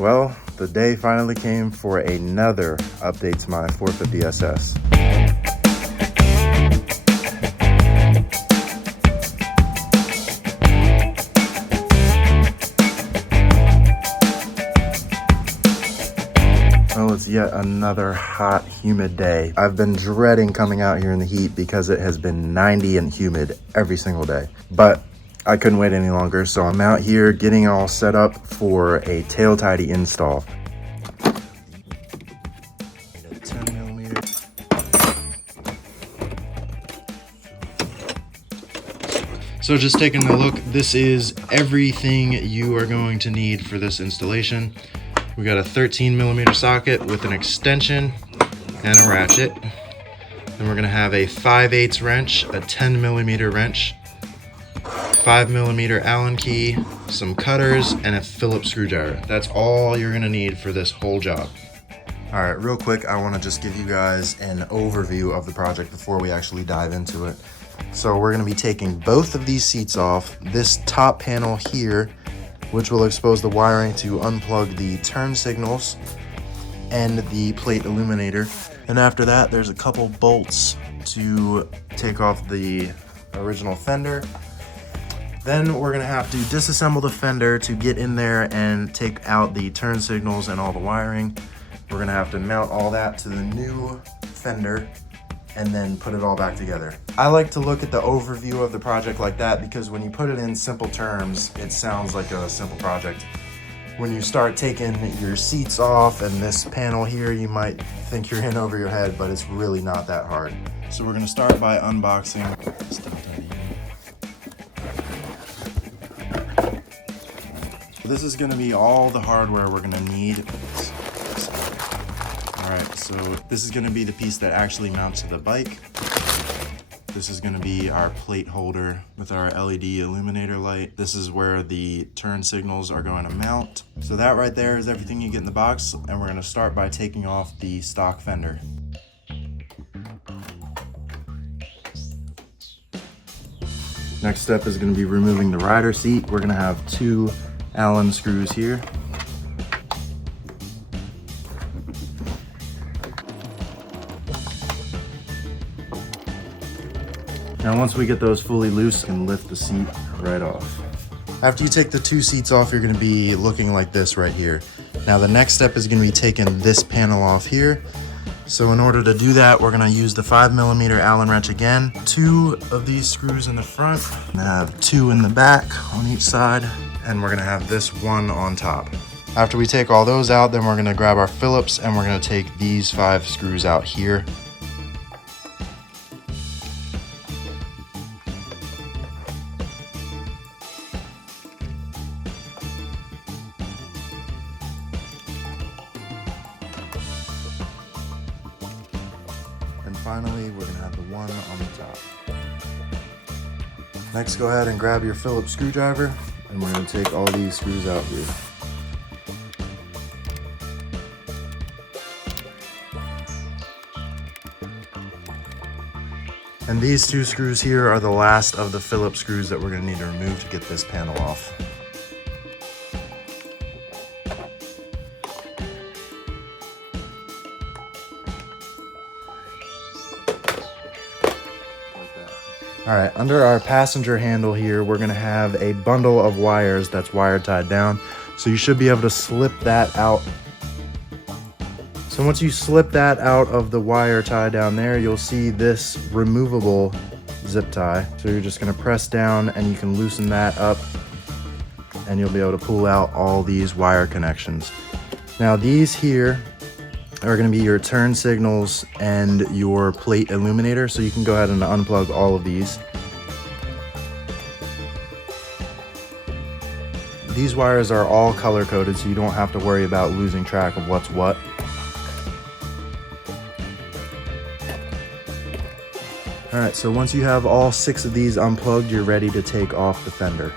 Well, the day finally came for another update to my 450 SS. Well, it's yet another hot, humid day. I've been dreading coming out here in the heat because it has been 90 and humid every single day. But I couldn't wait any longer, so I'm out here getting all set up for a tail tidy install. Need a 10mm. So just taking a look, this is everything you are going to need for this installation. We got a 13mm socket with an extension and a ratchet. Then we're gonna have a 5/8 wrench, a 10mm wrench, 5mm Allen key, some cutters, and a Phillips screwdriver. That's all you're gonna need for this whole job. All right, real quick, I wanna just give you guys an overview of the project before we actually dive into it. So we're gonna be taking both of these seats off. This top panel here, which will expose the wiring to unplug the turn signals and the plate illuminator. And after that, there's a couple bolts to take off the original fender. Then we're gonna have to disassemble the fender to get in there and take out the turn signals and all the wiring. We're gonna have to mount all that to the new fender and then put it all back together. I like to look at the overview of the project like that because when you put it in simple terms, it sounds like a simple project. When you start taking your seats off and this panel here, you might think you're in over your head, but it's really not that hard. So we're gonna start by unboxing. This is gonna be all the hardware we're gonna need. All right, so this is gonna be the piece that actually mounts to the bike. This is gonna be our plate holder with our LED illuminator light. This is where the turn signals are going to mount. So that right there is everything you get in the box, and we're gonna start by taking off the stock fender. Next step is gonna be removing the rider seat. We're gonna have 2 Allen screws here. Now once we get those fully loose, you can lift the seat right off. After you take the 2 seats off, you're gonna be looking like this right here. Now the next step is gonna be taking this panel off here. So in order to do that, we're gonna use the 5mm Allen wrench again. 2 of these screws in the front, and have 2 in the back on each side, and we're gonna have this one on top. After we take all those out, then we're gonna grab our Phillips and we're gonna take these 5 screws out here. And finally, we're gonna have the one on the top. Next, go ahead and grab your Phillips screwdriver, and we're gonna take all these screws out here. And these 2 screws here are the last of the Phillips screws that we're gonna need to remove to get this panel off. All right, under our passenger handle here, we're gonna have a bundle of wires that's wire tied down. So you should be able to slip that out. So once you slip that out of the wire tie down there, you'll see this removable zip tie. So you're just gonna press down and you can loosen that up and you'll be able to pull out all these wire connections. Now these here are gonna be your turn signals and your plate illuminator. So you can go ahead and unplug all of these. These wires are all color coded, so you don't have to worry about losing track of what's what. All right, so once you have all 6 of these unplugged, you're ready to take off the fender.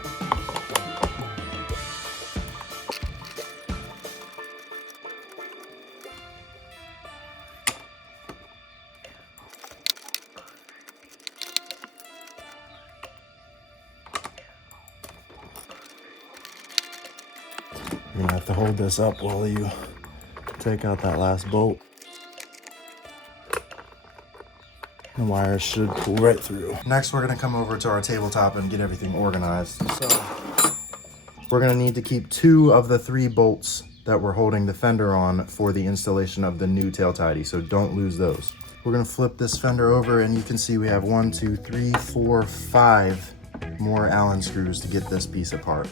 You're gonna have to hold this up while you take out that last bolt. The wires should pull right through. Next, we're gonna come over to our tabletop and get everything organized. So we're gonna need to keep 2 of the 3 bolts that we're holding the fender on for the installation of the new tail tidy, so don't lose those. We're gonna flip this fender over and you can see we have 1, 2, 3, 4, 5 more Allen screws to get this piece apart.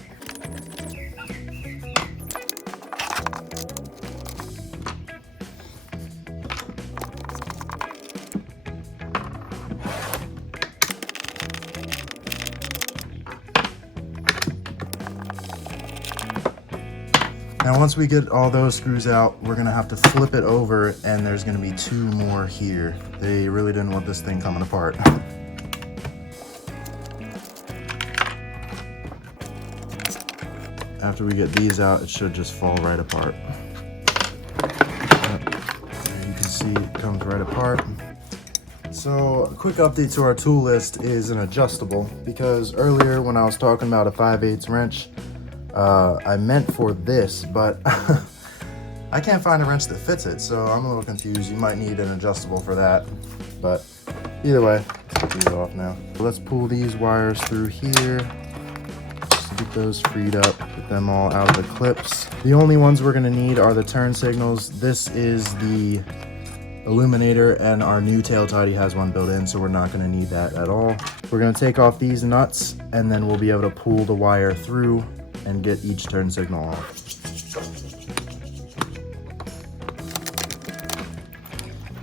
Now once we get all those screws out, we're gonna have to flip it over and there's gonna be 2 more here. They really didn't want this thing coming apart. After we get these out, it should just fall right apart. You can see it comes right apart. So a quick update to our tool list is an adjustable, because earlier when I was talking about a 5/8 wrench, I meant for this, but I can't find a wrench that fits it, so I'm a little confused. You might need an adjustable for that, but either way, let's get these off now. Let's pull these wires through here, just get those freed up, get them all out of the clips. The only ones we're gonna need are the turn signals. This is the illuminator and our new tail tidy has one built in, so we're not gonna need that at all. We're gonna take off these nuts and then we'll be able to pull the wire through and get each turn signal off.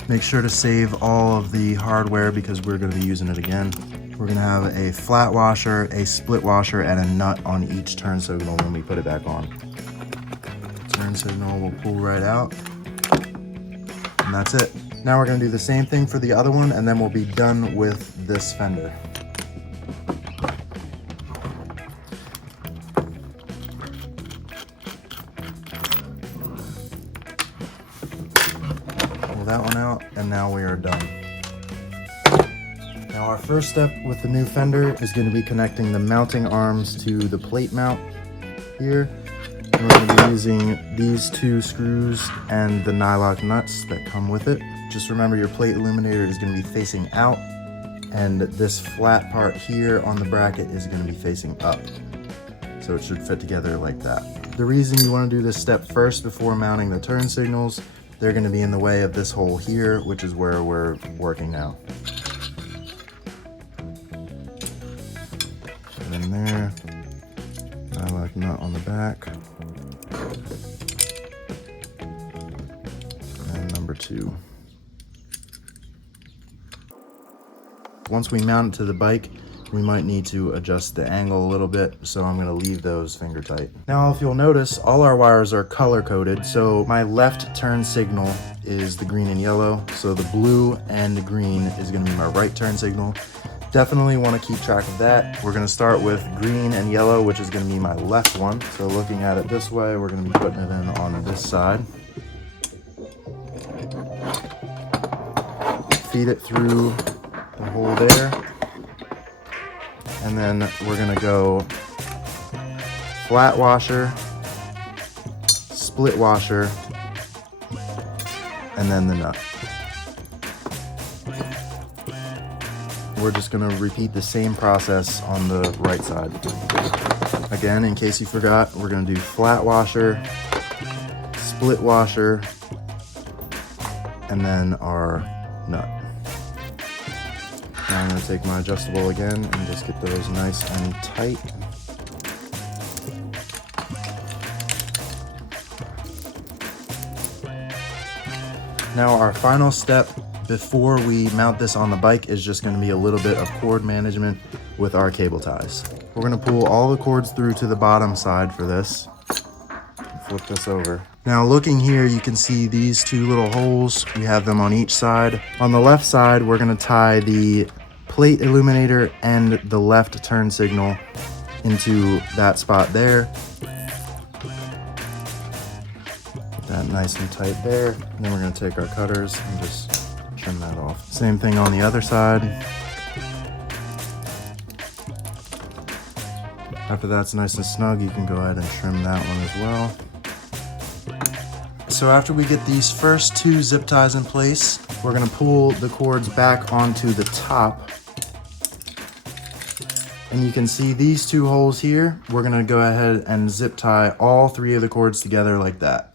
Make sure to save all of the hardware because we're going to be using it again. We're going to have a flat washer, a split washer, and a nut on each turn signal when we put it back on. Turn signal will pull right out, and that's it. Now we're going to do the same thing for the other one, and then we'll be done with this fender. That one out, and now we are done. Now our first step with the new fender is going to be connecting the mounting arms to the plate mount here. And we're going to be using these 2 screws and the nylock nuts that come with it. Just remember your plate illuminator is going to be facing out, and this flat part here on the bracket is going to be facing up. So it should fit together like that. The reason you want to do this step first before mounting the turn signals, they're going to be in the way of this hole here, which is where we're working now. Put in there, nylock nut on the back, and number 2. Once we mount it to the bike, we might need to adjust the angle a little bit, so I'm gonna leave those finger tight. Now, if you'll notice, all our wires are color coded, so my left turn signal is the green and yellow, so the blue and the green is gonna be my right turn signal. Definitely wanna keep track of that. We're gonna start with green and yellow, which is gonna be my left one. So looking at it this way, we're gonna be putting it in on this side. Feed it through the hole there. And then we're gonna go flat washer, split washer, and then the nut. We're just gonna repeat the same process on the right side. Again, in case you forgot, we're gonna do flat washer, split washer, and then our nut. Now I'm going to take my adjustable again and just get those nice and tight. Now our final step before we mount this on the bike is just going to be a little bit of cord management with our cable ties. We're going to pull all the cords through to the bottom side for this. Flip this over. Now looking here, you can see these 2 little holes. We have them on each side. On the left side, we're going to tie the plate illuminator and the left turn signal into that spot there. Get that nice and tight there. And then we're going to take our cutters and just trim that off. Same thing on the other side. After that's nice and snug, you can go ahead and trim that one as well. so after we get these first 2 zip ties in place, we're gonna pull the cords back onto the top. And you can see these 2 holes here. We're gonna go ahead and zip tie all 3 of the cords together like that.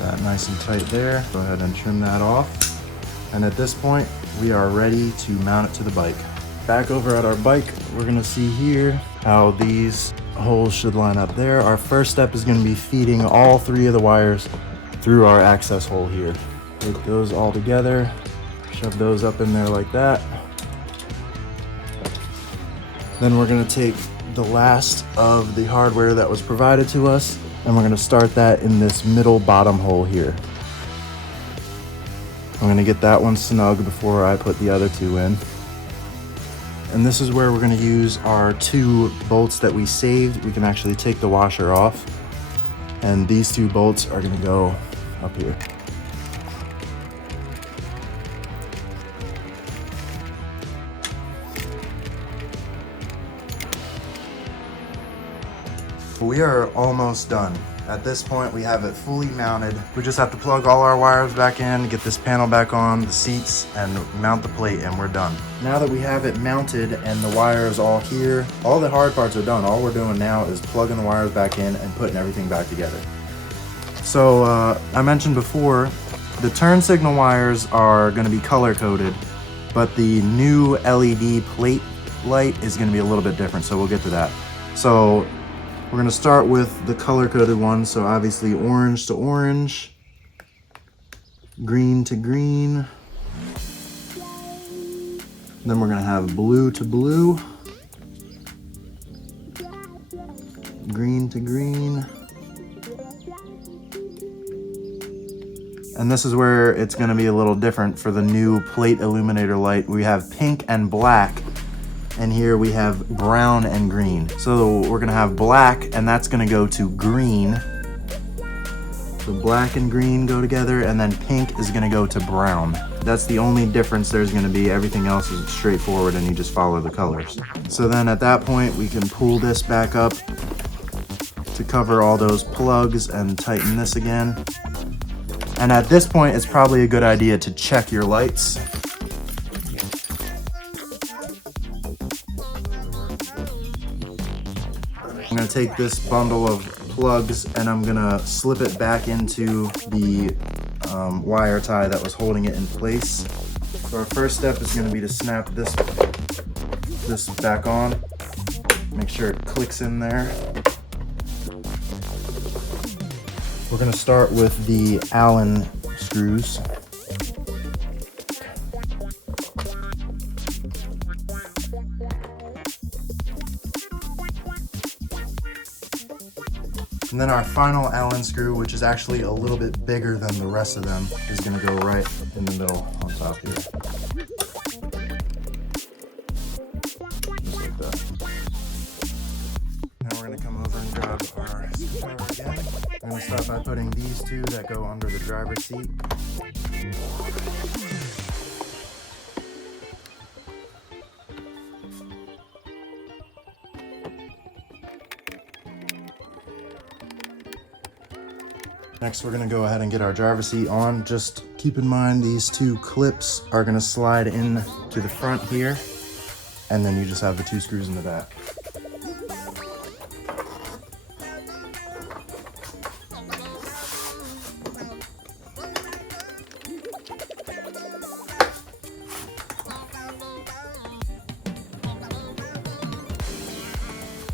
That nice and tight there. Go ahead and trim that off. And at this point, we are ready to mount it to the bike. Back over at our bike, we're gonna see here how these holes should line up there. Our first step is gonna be feeding all 3 of the wires through our access hole here. Take those all together, shove those up in there like that. Then we're gonna take the last of the hardware that was provided to us, and we're gonna start that in this middle bottom hole here. I'm gonna get that one snug before I put the other 2 in. And this is where we're gonna use our 2 bolts that we saved. We can actually take the washer off, and these 2 bolts are gonna go up here. We are almost done. At this point, we have it fully mounted. We just have to plug all our wires back in, get this panel back on the seats, and mount the plate, and we're done. Now that we have it mounted and the wires all here, all the hard parts are done. All we're doing now is plugging the wires back in and putting everything back together. So I mentioned before, the turn signal wires are gonna be color coded, but the new LED plate light is gonna be a little bit different, so we'll get to that. So we're gonna start with the color-coded one, so obviously orange to orange, green to green, then we're gonna have blue to blue, green to green, and this is where it's gonna be a little different for the new plate illuminator light. We have pink and black, and here we have brown and green. So we're gonna have black, and that's gonna go to green. So black and green go together, and then pink is gonna go to brown. That's the only difference there's gonna be. Everything else is straightforward, and you just follow the colors. So then at that point, we can pull this back up to cover all those plugs and tighten this again. And at this point, it's probably a good idea to check your lights. I'm gonna take this bundle of plugs and I'm gonna slip it back into the wire tie that was holding it in place. So our first step is gonna be to snap this back on. Make sure it clicks in there. We're gonna start with the Allen screws. And then our final Allen screw, which is actually a little bit bigger than the rest of them, is gonna go right in the middle on top here. Just like that. Now we're gonna come over and grab our screwdriver again. I'm gonna start by putting these 2 that go under the driver's seat. Next, we're gonna go ahead and get our driver's seat on. Just keep in mind these 2 clips are gonna slide in to the front here, and then you just have the 2 screws in the back.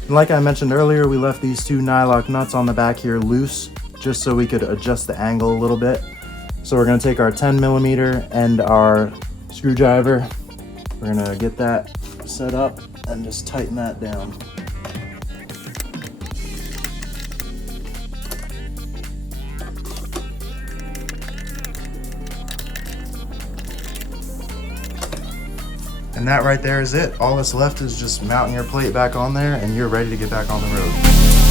Like I mentioned earlier, we left these 2 nylock nuts on the back here loose, just so we could adjust the angle a little bit. So we're gonna take our 10mm and our screwdriver. We're gonna get that set up and just tighten that down. And that right there is it. All that's left is just mounting your plate back on there and you're ready to get back on the road.